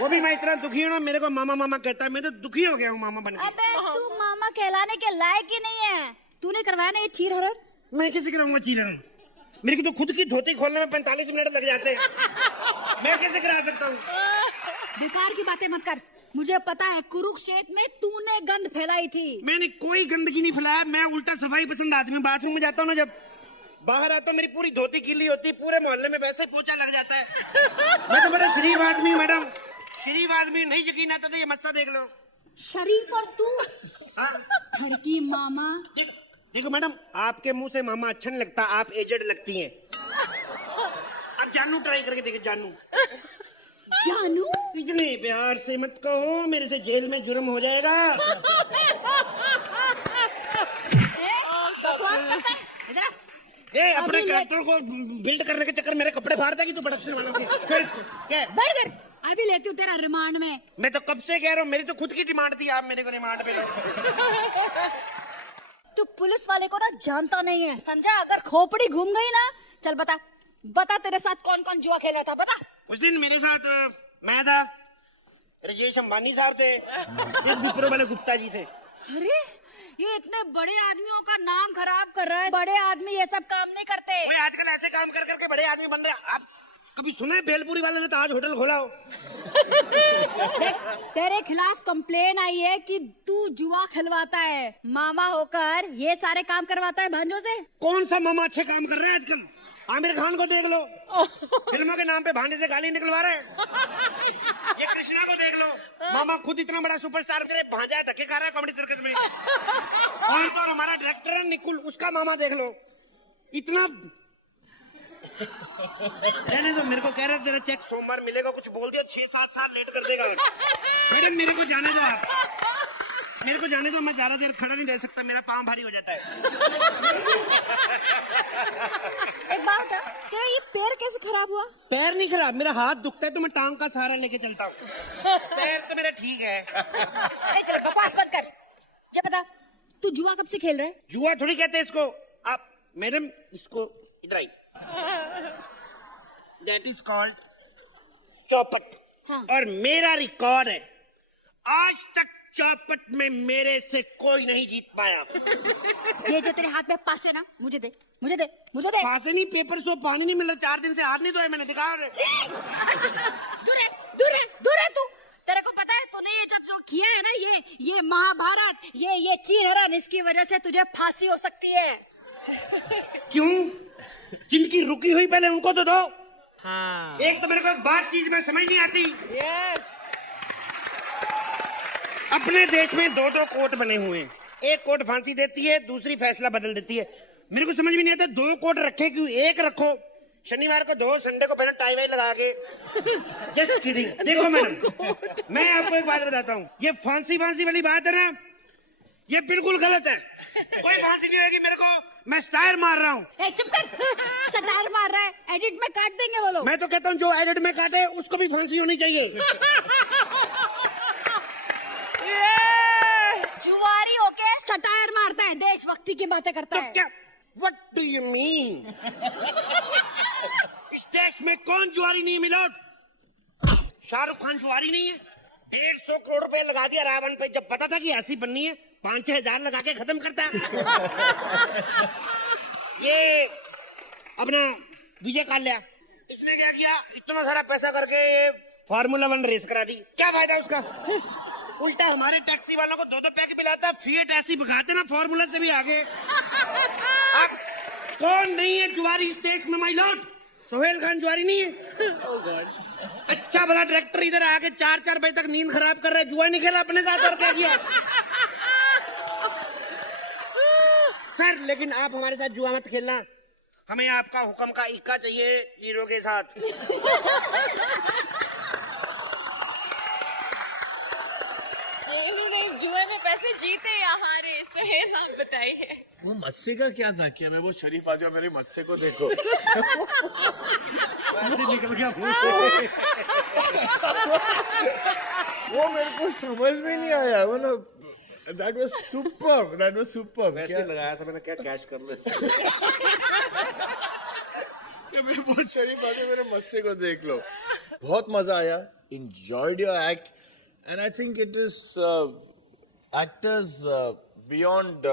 वो भी मैं इतना दुखी हूँ ना, मेरे को मामा मामा कहता है, मैं तो दुखी हो गया हूँ मामा बनके। अबे तू मामा कहलाने के लायक ही नहीं है। तूने करवाया ना ये चीर हरण? मैं कैसे कराऊंगा चीर हरण? मेरे को तो खुद की धोती खोलने में 45 मिनट लग जाते हैं, मैं कैसे करा सकता हूँ? बेकार की बातें मत कर, मुझे पता है कुरुक्षेत्र में तूने गंद फैलाई थी। मैंने कोई गंदगी नहीं फैलाया, मैं उल्टा सफाई पसंद आदमी हूँ। बाथरूम में जाता हूँ ना, जब बाहर आता हूँ मेरी पूरी धोती गीली होती, पूरे मोहल्ले में वैसे पोछा लग जाता है। मैं तो बड़ा शरीफ आदमी हूँ मैडम, शरीफ आदमी। नहीं यकीन आता तो ये मस्सा देख लो। शरीफ और तू हाँ? घर की मामा। देखो मैडम, आपके मुंह से मामा अच्छा नहीं लगता, आप एजेड लगती हैं। अब जानू ट्राई करके देखिए, जानू। जानू? इतने प्यार से मत कहो, मेरे से जेल में जुर्म हो जाएगा। बकवास करता है, इधर आ। ए, अपने कैरेक्टर को बिल्ड करने के चक्कर मेरे कपड़े फाड़ता कि तू प्रोडक्शन वालों के? छोड़ इसको। क्या? बैठ इधर, अभी लेती हूँ तेरा रिमांड में। मैं तो कब से कह रहा हूँ, मेरी तो खुद की डिमांड थी, आप मेरे को रिमांड पे लो। तू पुलिस वाले को ना जानता नहीं है, समझा? अगर खोपड़ी घूम गई ना, चल बता बता तेरे साथ कौन कौन जुआ खेल रहा था, बता। उस दिन मेरे साथ मैं था, राजेश अंबानी साहब थे, एक विप्रो वाले गुप्ता जी थे। अरे ये इतने बड़े आदमियों का नाम खराब कर रहा है। बड़े आदमी ये सब काम नहीं करते। ओए, आजकल ऐसे काम कर करके बड़े आदमी बन रहे हैं। आप कभी सुना है भेलपुरी वाले ने ताज होटल खोला हो? देख, तेरे खिलाफ कंप्लेन आई है कि तू जुआ खिलवाता है, मामा होकर ये सारे काम करवाता है भांजों से। कौन सा मामा अच्छे काम कर रहा है आजकल? आमिर खान को देख लो, फिल्मों के नाम पे भांडे से गाली निकलवा रहे हैं। ये कृष्णा को देख लो, मामा खुद इतना बड़ा सुपरस्टार, तेरे भांजा धक्के खा रहा है कॉमेडी सर्कस में। और तो हमारा डायरेक्टर है निकुल, उसका मामा देख लो, इतना। कहने तो मेरे को कह रहे तेरा चेक सोमवार मिलेगा, कुछ बोल दिया 6-7 साल लेट कर देगा। मैडम मेरे को जाने दो आप। मेरे को जाने दो, मैं ज्यादा देर खड़ा नहीं रह सकता, मेरा पाँव भारी हो जाता है। एक बात बता, तेरा ये पैर कैसे खराब हुआ? पैर नहीं खराब, मेरा हाथ दुखता है तो मैं टांग का सहारा लेके चलता हूँ। पैर तो मेरा ठीक है। नहीं तेरा बकवास बंद कर। जब बता, तू जुआ कब से खेल रहा है? जुआ थोड़ी कहते हैं इसको आप, मैडम इसको इधर आई। दैट इज कॉल्ड चौपट। हाँ। और मेरा रिकॉर्ड है, आज तक चौपट में मेरे से कोई नहीं जीत पाया। ये जो तेरे हाथ में पास है ना, मुझे दे, मुझे दे, मुझे दे। पास नहीं, पेपर सो पानी नहीं मिल रहा, 4 दिन से हाथ नहीं धोए मैंने, दिखा रहे। दूर है, दूर है, दूर है तू। तेरे को पता है तूने ये जब जो किया है ना, ये महाभारत, ये चीरहरण, इसकी वजह से तुझे फांसी हो सकती है। क्यों? जिनकी रुकी हुई पहले उनको तो दो। हाँ। एक तो मेरे को एक बात चीज में समझ नहीं आती, यस। अपने देश में 2-2 कोर्ट बने हुए हैं, एक कोर्ट फांसी देती है, दूसरी फैसला बदल देती है। मेरे को समझ में नहीं आता 2 कोर्ट रखे क्यों, एक रखो, शनिवार को दो, संडे को पहले टाई वाई लगा के। Just kidding. देखो मैडम, मैं आपको एक बात बताता हूँ, ये फांसी वाली बात है ना, ये बिल्कुल गलत है। कोई फांसी नहीं होगी मेरे को, मैं स्टायर मार रहा हूँ। चुप कर, स्टायर मार रहा है, एडिट में काट देंगे वो लोग। मैं तो कहता हूँ जो एडिट में काटे उसको भी फांसी होनी चाहिए। जुआरी होके स्टायर मारता है, देशभक्ति की बातें करता तो है। क्या, व्हाट डू यू मीन? इस देश में कौन जुआरी नहीं मिला? शाहरुख खान जुआरी नहीं है? 150 करोड़ रुपए लगा दिया रावण पे, जब पता था कि ऐसी बननी है 5-6 हजार लगा के खत्म करता है। ये अपना विजय काल्या, इसने क्या किया, इतना सारा पैसा करके ये फार्मूला 1 रेस करा दी, क्या फायदा उसका? उल्टा हमारे टैक्सी वालों को 2-2 पैक पिलाता, फिएट ऐसी भगाते ना फार्मूला से भी आगे। अब कौन नहीं है जुआरी इस देश में माय लॉर्ड? सोहेल खान जुआरी नहीं है? अच्छा भला डायरेक्टर इधर आके 4-4 बजे तक नींद खराब कर रहे, जुआ नहीं खेला अपने साथ और क्या किया? सर लेकिन आप हमारे साथ जुआ मत खेलना, हमें आपका हुक्म का इक्का चाहिए हीरो के साथ। इन्होंने जुए में पैसे जीते या हारे, सोहेल आप बताइए। वो मस्से का क्या था, क्या मैं वो शरीफ आदमी हूँ, मेरे मस्से को देखो। ऐसे निकल गया वो मेरे को समझ में नहीं आया, वो ना that was superb। वैसे लगाया था मैंने, क्या कैश कर ले। ये मैं बहुत शरीफ आदमी, मेरे मस्से को देख लो। बहुत मजा आया, enjoyed your act, and I think it is actors beyond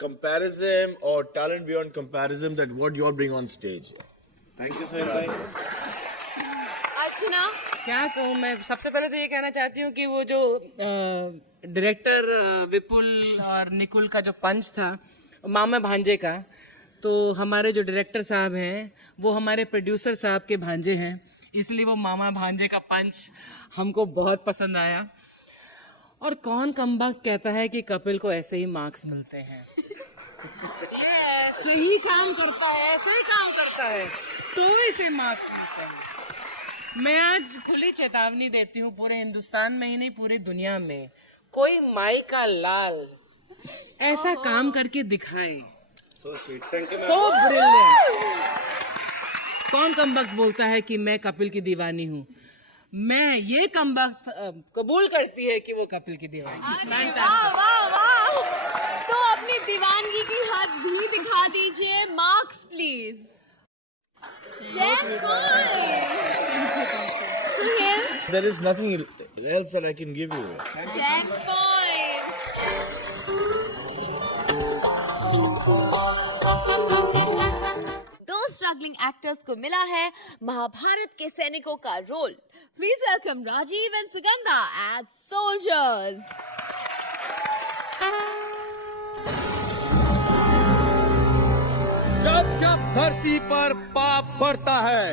comparison or talent beyond comparison that what you all bring on stage. Thank you Sohail भाई। अर्चना, क्या कहूँ मैं, सबसे पहले तो ये कहना चाहती हूँ कि वो जो डायरेक्टर विपुल और निकुल का जो पंच था मामा भांजे का, तो हमारे जो डायरेक्टर साहब हैं वो हमारे प्रोड्यूसर साहब के भांजे हैं, इसलिए वो मामा भांजे का पंच हमको बहुत पसंद आया। और कौन कमबख्त कहता है कि कपिल को ऐसे ही मार्क्स मिलते हैं? ऐसे ही काम करता है, ऐसे ही काम करता है तो इसे मार्क्स मिलते हैं। मैं आज खुली चेतावनी देती हूँ पूरे हिंदुस्तान में ही नहीं पूरी दुनिया में, कोई माई का लाल ऐसा काम करके दिखाए, सो ब्रिलियंट। कौन कमबख्त बोलता है कि मैं कपिल की दीवानी हूँ? मैं ये कमबख्त कबूल करती है कि वो कपिल की दीवानी। वाह वाह वाह, तो अपनी दीवानगी की हद भी दिखा दीजिए। Marks please. 10 points। Suhail, There is nothing else that I can give you. 10 points। दो स्ट्रगलिंग एक्टर्स को मिला है महाभारत के सैनिकों का role. Please welcome Rajiv and Sugandha as soldiers. जब जब धरती पर पाप बढ़ता है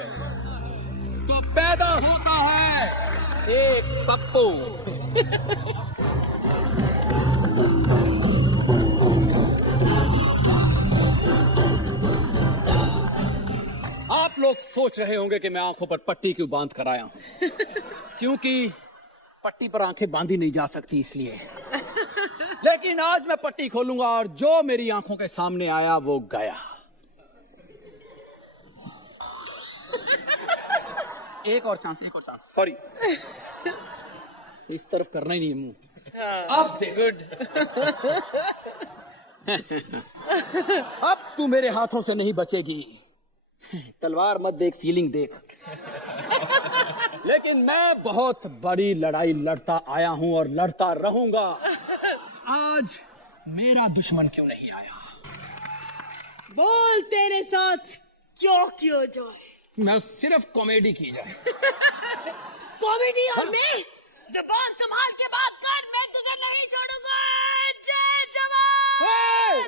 तो पैदा होता है एक पप्पू। आप लोग सोच रहे होंगे कि मैं आंखों पर पट्टी क्यों बांध कर आया हूं, क्योंकि पट्टी पर आंखें बांधी नहीं जा सकती इसलिए। लेकिन आज मैं पट्टी खोलूंगा और जो मेरी आंखों के सामने आया वो गया। एक और चांस, एक और चांस। सॉरी, इस तरफ करना ही नहीं है मुंह। अब देख, अब तू मेरे हाथों से नहीं बचेगी। तलवार मत देख, फीलिंग देख। लेकिन मैं बहुत बड़ी लड़ाई लड़ता आया हूं और लड़ता रहूंगा। आज मेरा दुश्मन क्यों नहीं आया? बोल तेरे साथ क्यों किया जाए? मैं सिर्फ कॉमेडी की जाए। कॉमेडी और मैं? जुबान संभाल के बात कर, मैं तुझे नहीं छोड़ूंगा। जय जवान।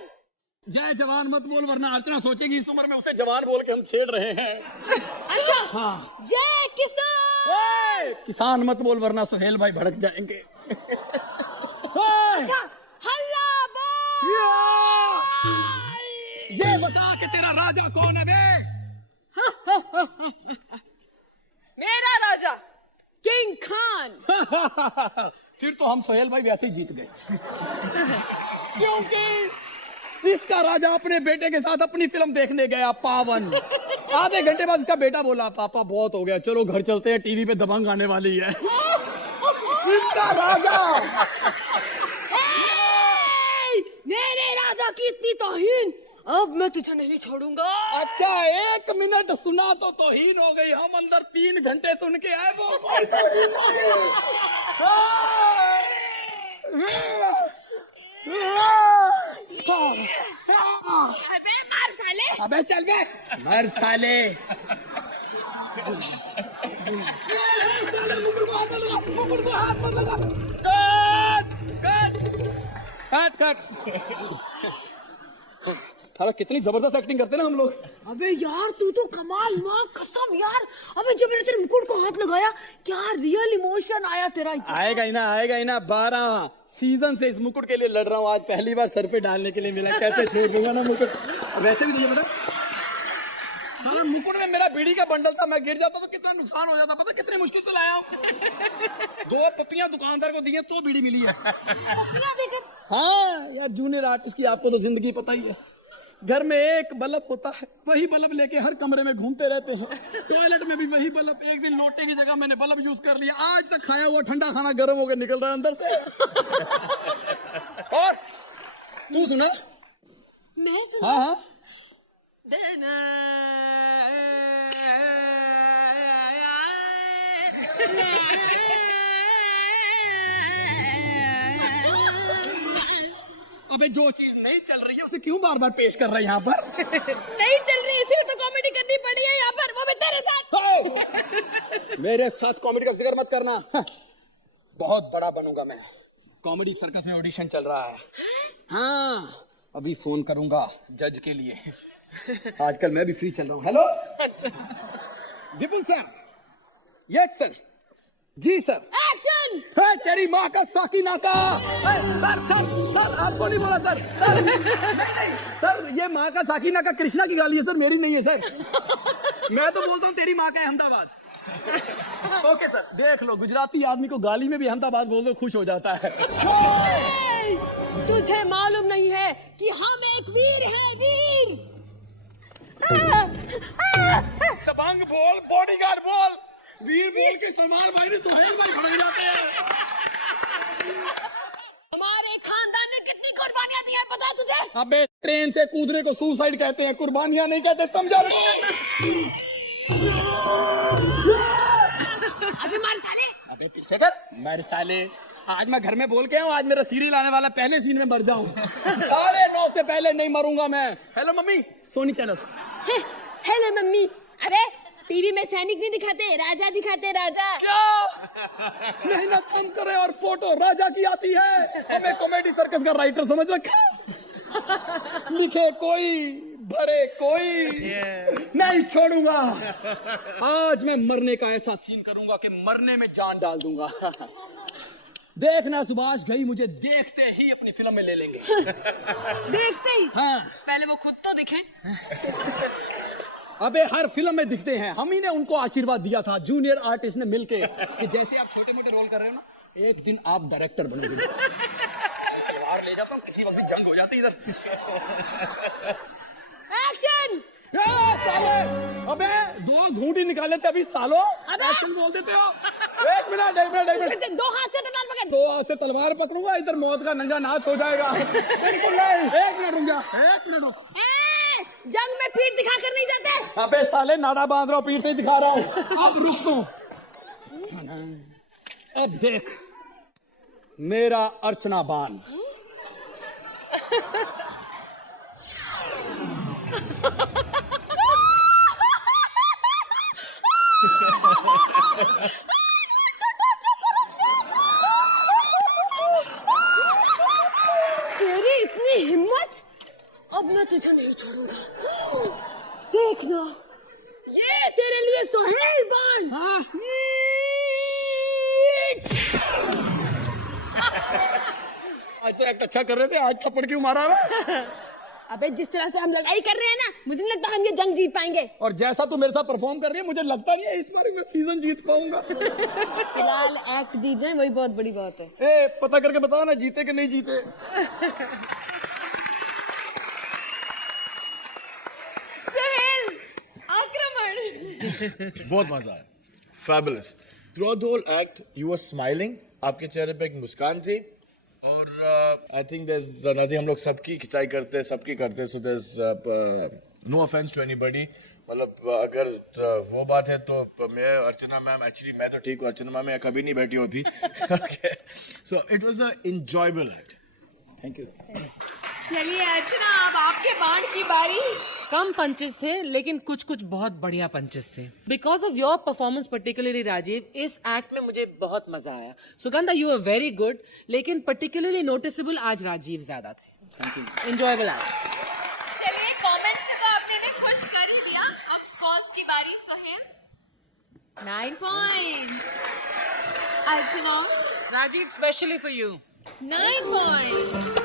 जय जवान मत बोल वरना अर्चना सोचेगी इस उम्र में उसे जवान बोल के हम छेड़ रहे हैं। अच्छा, हाँ। जय किसान। ओए, किसान मत बोल वरना सुहेल भाई भड़क जाएंगे। अच्छा, हल्ला बोल। ये बता कि तेरा राजा कौन है बे? मेरा राजा किंग खान। फिर तो हम सोहेल भाई वैसे ही जीत गए। क्योंकि इसका राजा अपने बेटे के साथ अपनी फिल्म देखने गया पावन। आधे घंटे बाद इसका बेटा बोला पापा बहुत हो गया, चलो घर चलते हैं, टीवी पे दबंग आने वाली है। इसका राजा। मेरे राजा की इतनी तौहीन, अब मैं तुझे नहीं छोड़ूंगा। अच्छा, 1 मिनट सुना तो तौहीन हो गई। हम अंदर 3 घंटे सुन के आए, वो कोई तौहीन नहीं। अबे मार साले। अबे चल बे, मर साले। मुकुट को हाथ मत लगा। Cut cut. अरे कितनी जबरदस्त एक्टिंग करते हैं ना हम लोग। अबे यार तू तो कमाल ना, कसम यार। अबे जब मैंने तेरे मुकुट को हाथ लगाया, क्या रियल इमोशन आया तेरा। आएगा ही ना। 12 सीजन से इस मुकुट के लिए लड़ रहा हूँ, आज पहली बार सर पे डालने के लिए मिला। कैसे छोड़ दूंगा ना मुकुट। वैसे भी तुझे पता, साला मुकुट में मेरा बीड़ी का बंडल था, मैं गिर जाता तो कितना नुकसान हो जाता। पता कितनी मुश्किल से लाया हूँ। 2 पप्पियां दुकानदार को दी है तो बीड़ी मिली है। पप्पियां देकर? हाँ यार, जूनियर आर्टिस्ट की आपको तो जिंदगी पता ही है। घर में एक बल्ब होता है, वही बल्ब लेके हर कमरे में घूमते रहते हैं। टॉयलेट में भी वही बल्ब। एक दिन लोटे की जगह मैंने बल्ब यूज कर लिया, आज तक खाया हुआ ठंडा खाना गर्म होकर निकल रहा है अंदर से। और तू सुना? मैं सुना? हाँ हाँ। अबे जो चीज नहीं चल रही है उसे क्यों बार बार पेश कर रहा है यहाँ पर? नहीं चल रही, इसीलिए तो कॉमेडी करनी पड़ी है यहाँ पर, वो भी तेरे साथ। मेरे साथ कॉमेडी का जिक्र मत करना। बहुत बड़ा बनूंगा मैं। कॉमेडी सर्कस में ऑडिशन चल रहा है। हाँ, अभी फोन करूंगा जज के लिए। आजकल मैं भी फ्री चल रहा हूँ। Hello Vipul sir. Yes sir. जी सर। एक्शन। तेरी माँ का साकिना का। सर आपको नहीं बोला सर। नहीं सर, ये माँ का साकिना का कृष्णा की गाली है सर, मेरी नहीं है सर। मैं तो बोलता हूँ तेरी माँ का अहमदाबाद। ओके सर, देख लो गुजराती आदमी को गाली में भी अहमदाबाद बोल दो, खुश हो जाता है। तुझे मालूम नहीं है कि हम एक वीर हैं, वीर। दबंग बोल, बॉडीगार्ड बोल, वीर बोल के सलमान भाई ने सुहेल भाई भड़क जाते हैं। हमारे खानदान ने कितनी कुर्बानियां दी हैं पता है तुझे? अबे ट्रेन से कूदने को सुसाइड कहते हैं, कुर्बानियां नहीं कहते, समझा तू? अबे मार साले। अबे पीछे कर, मर साले। आज मैं घर में बोल के हूँ, आज मेरा सीरियल आने वाला, पहले सीन में मर जाऊं। 9:30 से पहले नहीं मरूंगा मैं। Hello mummy, Sony channel. Hello mummy. अरे टीवी में सैनिक नहीं दिखाते, राजा दिखाते, राजा। क्या मेहनत हम करें और फोटो राजा की आती है। हमें कॉमेडी सर्कस का राइटर समझ रखा। लिखे कोई भरे कोई, नहीं छोड़ूंगा। आज मैं मरने का ऐसा सीन करूंगा कि मरने में जान डाल दूंगा। देखना सुभाष घई मुझे देखते ही अपनी फिल्म में ले लेंगे। देखते ही? हाँ। पहले वो खुद तो दिखे। अबे हर फिल्म में दिखते हैं, हम ही ने उनको आशीर्वाद दिया था जूनियर आर्टिस्ट ने मिलके कि जैसे आप छोटे मोटे रोल कर रहे हो ना, एक दिन आप डायरेक्टर बनोगे। तलवार ले जाता हूँ, किसी वक्त भी जंग हो जाती इधर। एक्शन। साले, अबे 2 घूंटी निकाले थे अभी सालो। एक्शन बोल देते हो। एक मिनट। 2 हाथ से तलवार पकड़। 2 हाथ से तलवार पकड़ूंगा, इधर मौत का नंगा नाच हो जाएगा। बिल्कुल नहीं। 1 मिनट रुक जा। 1 मिनट रुक। जंग में पीठ दिखाकर नहीं जाते। अबे साले नाड़ा बांध रहा हूँ, पीठ नहीं दिखा रहा हूँ। अब रुक तू। अब देख मेरा अर्चना बाण। तेरी इतनी हिम्मत, अब मैं तुझे नहीं छोड़ूंगा। देखना, ये तेरे लिए सोहेल बाण। आज से एक्ट अच्छा कर रहे थे, आज थप्पड़ क्यों मारा है? अबे जिस तरह से हम लड़ाई कर रहे हैं ना, मुझे नहीं लगता हम ये जंग जीत पाएंगे। और जैसा तू मेरे साथ परफॉर्म कर रही है, मुझे लगता नहीं है इस बार मैं सीजन जीत पाऊंगा। फिलहाल एक्ट जीत जाए वही बहुत बड़ी बात है। ए, पता करके बताओ ना, जीते कि नहीं जीते। सोहेल, आक्रमण। बहुत मजा आया, fabulous. Throughout the whole act you were smiling, आपके चेहरे पे एक मुस्कान थी। और I think there is nothing, हम लोग सबकी खिंचाई करते हैं, सबकी करते हैं, so there is no offence to anybody. मतलब अगर वो बात है तो मैं अर्चना मैम, एक्चुअली मैं तो ठीक हूँ, अर्चना मैम यहाँ कभी नहीं बैठी होती। Okay, so it was a enjoyable act. Thank you. चलिए अर्चना, अब आपके बाण की बारी। कम पंचेस थे लेकिन कुछ कुछ बहुत बढ़िया पंचेस थे। Because of your performance particularly Rajiv, इस एक्ट में मुझे बहुत मजा आया। Sugandha, you are very good, लेकिन पर्टिकुलरली नोटिसेबल आज राजीव ज्यादा थे। Thank you. Enjoyable act. चलिए, कमेंट से तो आपने ने खुश कर ही दिया। अब स्कोर्स की बारी। Sohail 9 point, Archana Rajiv, specially for you 9 point.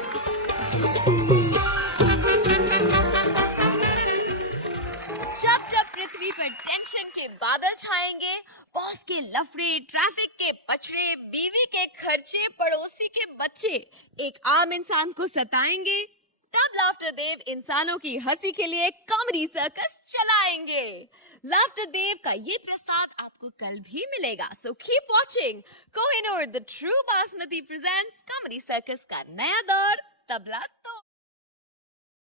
जब जब पृथ्वी पर टेंशन के बादल छाएंगे, बॉस के लफड़े, ट्रैफिक के पचड़े, बीवी के खर्चे, पड़ोसी के बच्चे एक आम इंसान को सताएंगे, तब लाफ्टर देव इंसानों की हंसी के लिए कॉमेडी सर्कस चलाएंगे। लाफ्टर देव का ये प्रसाद आपको कल भी मिलेगा, so keep watching. Kohinoor the true basmati presents comedy circus का नया दौर, तबला तो।